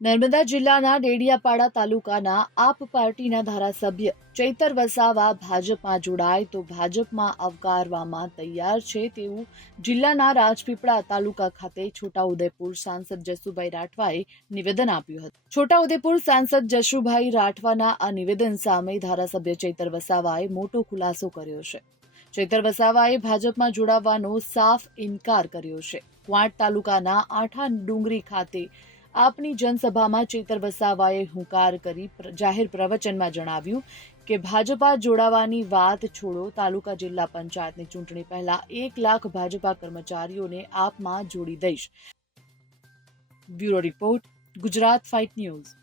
નર્મદા જિલ્લાના ડેડિયાપાડા તાલુકાના આપ પાર્ટીના ધારાસભ્ય ચૈતર વસાવા ભાજપમાં જોડાય તો ભાજપમાં આવકારવામાં તૈયાર છે તેવું જિલ્લાના રાજપીપળા તાલુકા ખાતે છોટાઉદેપુર સાંસદ જસુભાઈ રાઠવાએ નિવેદન આપ્યું હતું. છોટાઉદેપુર સાંસદ જશુભાઈ રાઠવાના આ નિવેદન સામે ધારાસભ્ય ચૈતર વસાવાએ મોટો ખુલાસો કર્યો છે. ચૈતર વસાવાએ ભાજપમાં જોડાવાનો સાફ ઇનકાર કર્યો છે. ક્વાંટ તાલુકાના આઠા ડુંગરી ખાતે આપની જનસભામાં ચેતર વસાવાએ હુંકાર કરી જાહેર પ્રવચનમાં જણાવ્યું કે ભાજપા જોડાવાની વાત છોડો, તાલુકા જિલ્લા પંચાયતની ચૂંટણી પહેલા એક લાખ ભાજપા કર્મચારીઓને આપમાં જોડી દઈશ. Bureau report, Gujarat fight news.